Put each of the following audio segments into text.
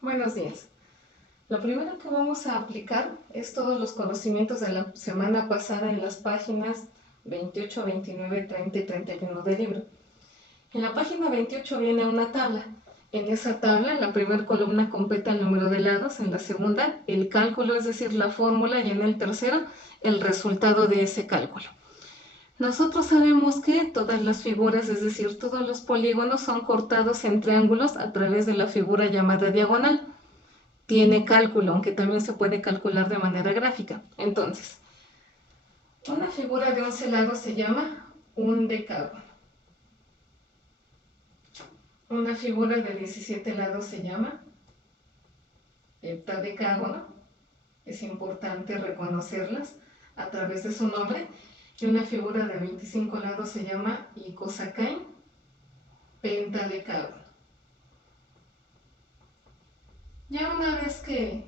Buenos días. Lo primero que vamos a aplicar es todos los conocimientos de la semana pasada en las páginas 28, 29, 30 y 31 del libro. En la página 28 viene una tabla. En esa tabla, en la primera columna completa el número de lados, en la segunda el cálculo, es decir, la fórmula, y en el tercero el resultado de ese cálculo. Nosotros sabemos que todas las figuras, es decir, todos los polígonos son cortados en triángulos a través de la figura llamada diagonal. Tiene cálculo, aunque también se puede calcular de manera gráfica. Entonces, una figura de 11 lados se llama un decágono. Una figura de 17 lados se llama heptadecágono. Es importante reconocerlas a través de su nombre. Y una figura de 25 lados se llama icosacain pentadecágono. Ya una vez que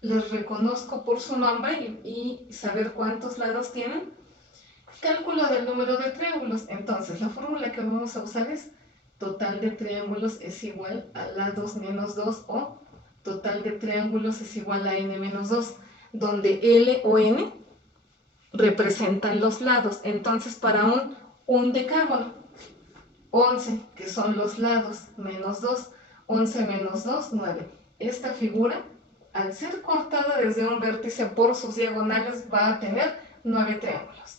les reconozco por su nombre y saber cuántos lados tienen, cálculo del número de triángulos. Entonces, la fórmula que vamos a usar es total de triángulos es igual a lados menos 2, o total de triángulos es igual a n menos 2, donde L o N representan los lados. Entonces, para un decágono, 11, que son los lados, menos 2, 11 menos 2, 9. Esta figura, al ser cortada desde un vértice por sus diagonales, va a tener 9 triángulos.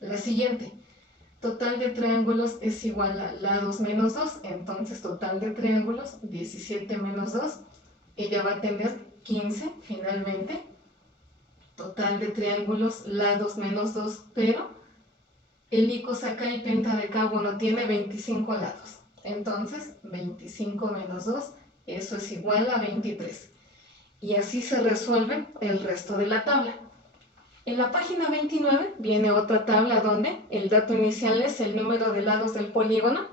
La siguiente, total de triángulos es igual a lados menos 2, entonces total de triángulos, 17 menos 2, ella va a tener 15 finalmente. Total de triángulos, lados menos 2, pero el icosacain pentadecágono tiene 25 lados. Entonces, 25 menos 2, eso es igual a 23. Y así se resuelve el resto de la tabla. En la página 29 viene otra tabla donde el dato inicial es el número de lados del polígono.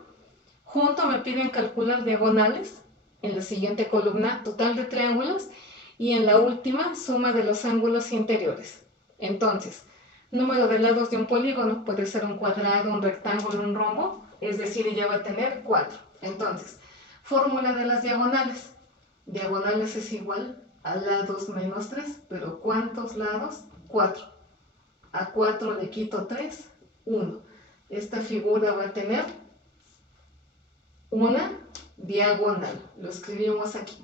Junto me piden calcular diagonales. En la siguiente columna, total de triángulos. Y en la última, suma de los ángulos interiores. Entonces, número de lados de un polígono puede ser un cuadrado, un rectángulo, un rombo. Es decir, ella va a tener 4. Entonces, fórmula de las diagonales. Diagonales es igual a lados menos 3. ¿Pero cuántos lados? 4. A 4 le quito 3, 1. Esta figura va a tener una diagonal. Lo escribimos aquí.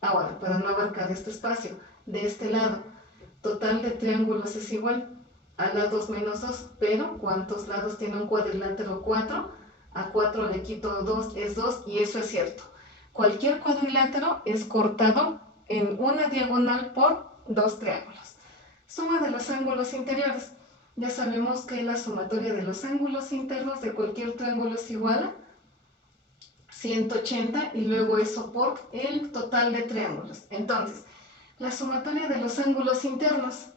Ahora, para no abarcar este espacio, de este lado, total de triángulos es igual a lados menos 2, pero ¿cuántos lados tiene un cuadrilátero? 4. A 4 le quito 2, es 2, y eso es cierto. Cualquier cuadrilátero es cortado en una diagonal por 2 triángulos. Suma de los ángulos interiores. Ya sabemos que la sumatoria de los ángulos internos de cualquier triángulo es igual a 180, y luego eso por el total de triángulos. Entonces, la sumatoria de los ángulos internos,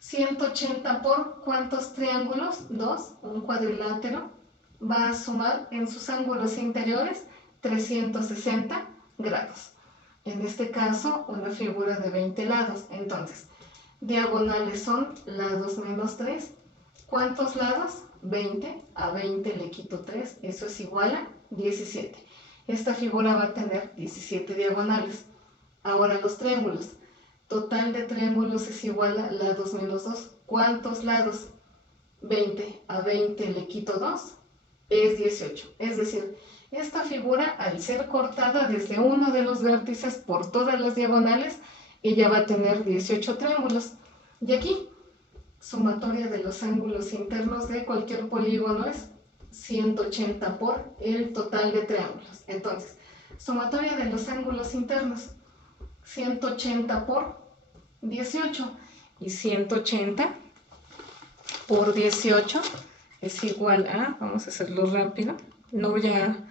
180 por ¿cuántos triángulos? 2, un cuadrilátero, va a sumar en sus ángulos interiores 360 grados. En este caso, una figura de 20 lados. Entonces, diagonales son lados menos 3. ¿Cuántos lados? 20. A 20 le quito 3, eso es igual a 17. Esta figura va a tener 17 diagonales. Ahora los triángulos. Total de triángulos es igual a lados menos 2. ¿Cuántos lados? 20. A 20 le quito 2, es 18. Es decir, esta figura, al ser cortada desde uno de los vértices por todas las diagonales, ella va a tener 18 triángulos. Y aquí, sumatoria de los ángulos internos de cualquier polígono es 180 por el total de triángulos. Entonces, sumatoria de los ángulos internos, 180 por 18. Y 180 por 18 es igual a, vamos a hacerlo rápido, no voy a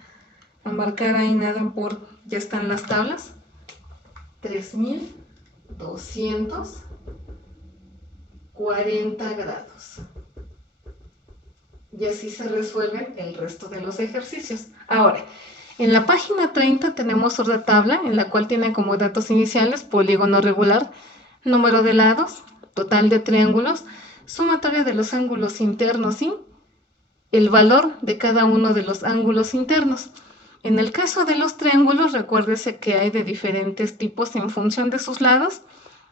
marcar ahí nada ya están las tablas, 3240 grados. Y así se resuelven el resto de los ejercicios. Ahora, en la página 30 tenemos otra tabla en la cual tiene como datos iniciales polígono regular, número de lados, total de triángulos, sumatoria de los ángulos internos y el valor de cada uno de los ángulos internos. En el caso de los triángulos, recuérdese que hay de diferentes tipos en función de sus lados,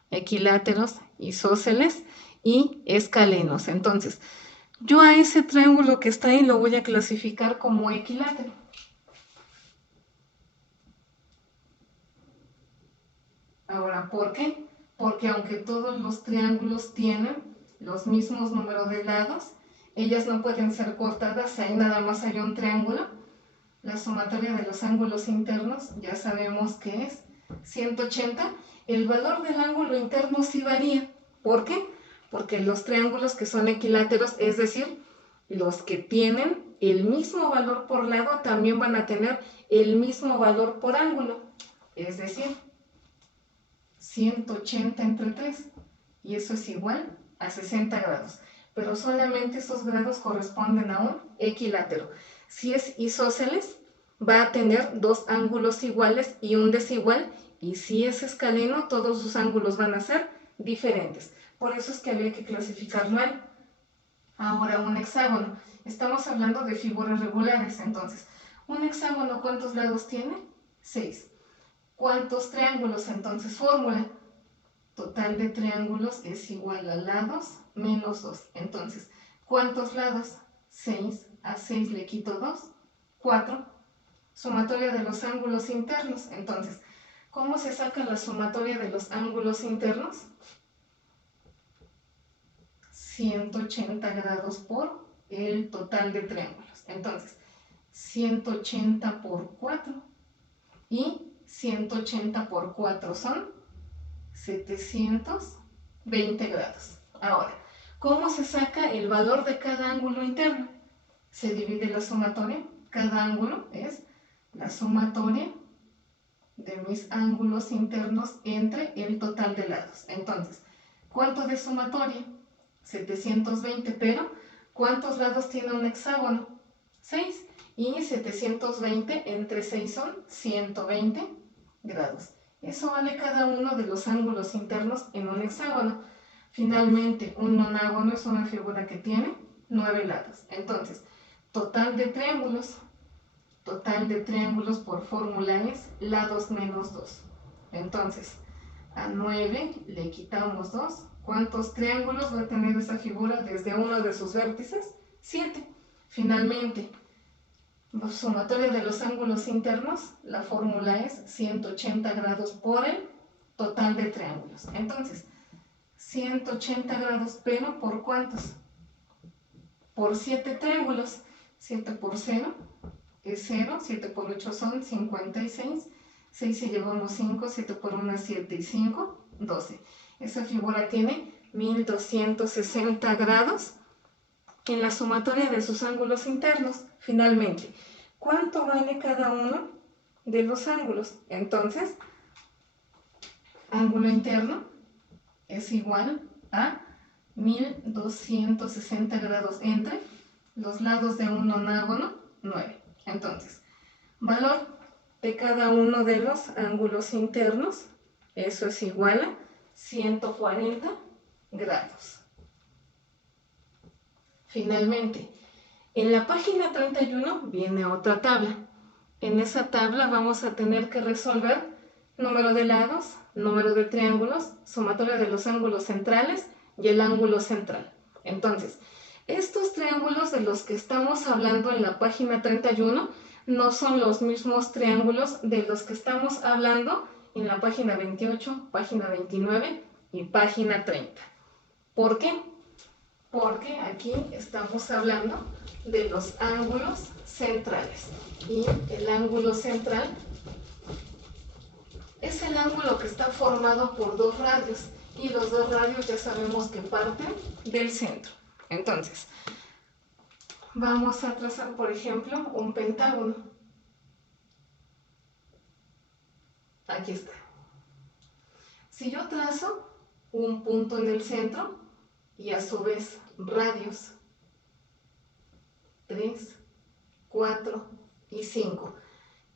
equiláteros, isósceles y escalenos. Entonces, yo a ese triángulo que está ahí lo voy a clasificar como equilátero. Ahora, ¿por qué? Porque aunque todos los triángulos tienen los mismos números de lados, ellas no pueden ser cortadas, ahí nada más hay un triángulo. La sumatoria de los ángulos internos ya sabemos que es 180. El valor del ángulo interno sí varía. ¿Por qué? Porque los triángulos que son equiláteros, es decir, los que tienen el mismo valor por lado, también van a tener el mismo valor por ángulo. Es decir, 180 entre 3. Y eso es igual a 60 grados. Pero solamente esos grados corresponden a un equilátero. Si es isósceles, va a tener dos ángulos iguales y un desigual. Y si es escaleno, todos sus ángulos van a ser diferentes. Por eso es que había que clasificarlo ahí. Ahora, un hexágono. Estamos hablando de figuras regulares. Entonces, un hexágono, ¿cuántos lados tiene? 6. ¿Cuántos triángulos? Entonces, fórmula. Total de triángulos es igual a lados menos 2. Entonces, ¿cuántos lados? 6. A 6 le quito 2. 4. Sumatoria de los ángulos internos. Entonces, ¿cómo se saca la sumatoria de los ángulos internos? 180 grados por el total de triángulos. Entonces, 180 por 4 y 180 por 4 son 720 grados. Ahora, ¿cómo se saca el valor de cada ángulo interno? Se divide la sumatoria. Cada ángulo es la sumatoria de mis ángulos internos entre el total de lados. Entonces, ¿cuánto de sumatoria? 720, pero ¿cuántos lados tiene un hexágono? 6. Y 720 entre 6 son 120 grados. Eso vale cada uno de los ángulos internos en un hexágono. Finalmente, un nonágono es una figura que tiene 9 lados. Entonces, total de triángulos por fórmula es lados menos 2. Entonces, a 9 le quitamos 2. ¿Cuántos triángulos va a tener esa figura desde uno de sus vértices? 7. Finalmente, sumatoria de los ángulos internos, la fórmula es 180 grados por el total de triángulos. Entonces, 180 grados, pero ¿por cuántos? Por 7 triángulos. 7 por 0 es 0, 7 por 8 son 56, 6 si llevamos 5, 7 por 1 es 7 y 5, 12. Esa figura tiene 1260 grados en la sumatoria de sus ángulos internos. Finalmente, ¿cuánto vale cada uno de los ángulos? Entonces, ángulo interno es igual a 1260 grados entre los lados de un nonágono, 9. Entonces, valor de cada uno de los ángulos internos, eso es igual a 140 grados. Finalmente, en la página 31 viene otra tabla. En esa tabla vamos a tener que resolver número de lados, número de triángulos, sumatoria de los ángulos centrales y el ángulo central. Entonces, estos triángulos de los que estamos hablando en la página 31 no son los mismos triángulos de los que estamos hablando en la página 28, página 29 y página 30. ¿Por qué? Porque aquí estamos hablando de los ángulos centrales. Y el ángulo central es el ángulo que está formado por dos radios. Y los dos radios ya sabemos que parten del centro. Entonces, vamos a trazar, por ejemplo, un pentágono. Aquí está. Si yo trazo un punto en el centro y a su vez radios 3, 4 y 5.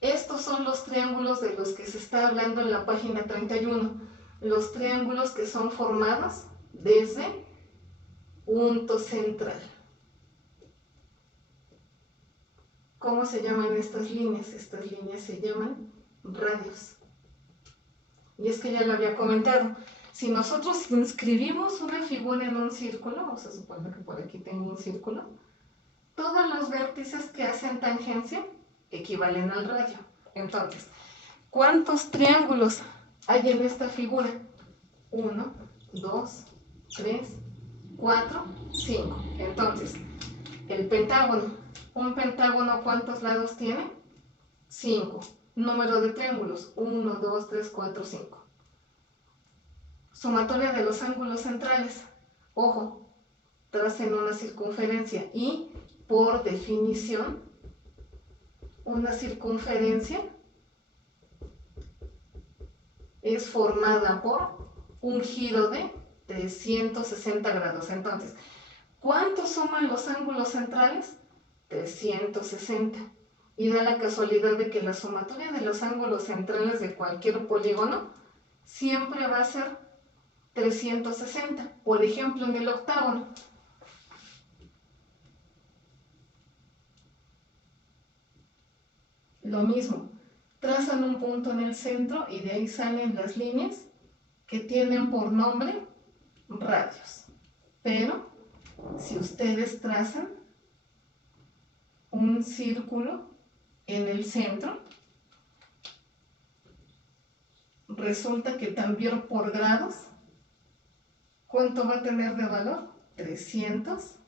Estos son los triángulos de los que se está hablando en la página 31. Los triángulos que son formados desde punto central. ¿Cómo se llaman estas líneas? Estas líneas se llaman radios. Y es que ya lo había comentado. Si nosotros inscribimos una figura en un círculo, vamos a suponer que por aquí tengo un círculo, todos los vértices que hacen tangencia equivalen al radio. Entonces, ¿cuántos triángulos hay en esta figura? 1, 2, 3, 4, 5. Entonces, el pentágono. ¿Un pentágono cuántos lados tiene? 5. Número de triángulos. 1, 2, 3, 4, 5. Sumatoria de los ángulos centrales. Ojo, tracen una circunferencia y, por definición, una circunferencia es formada por un giro de 360 grados. Entonces, ¿cuánto suman los ángulos centrales? 360. Y da la casualidad de que la sumatoria de los ángulos centrales de cualquier polígono siempre va a ser 360. Por ejemplo, en el octágono. Lo mismo, trazan un punto en el centro y de ahí salen las líneas que tienen por nombre radios. Pero si ustedes trazan un círculo en el centro, resulta que también por grados, ¿cuánto va a tener de valor? 360.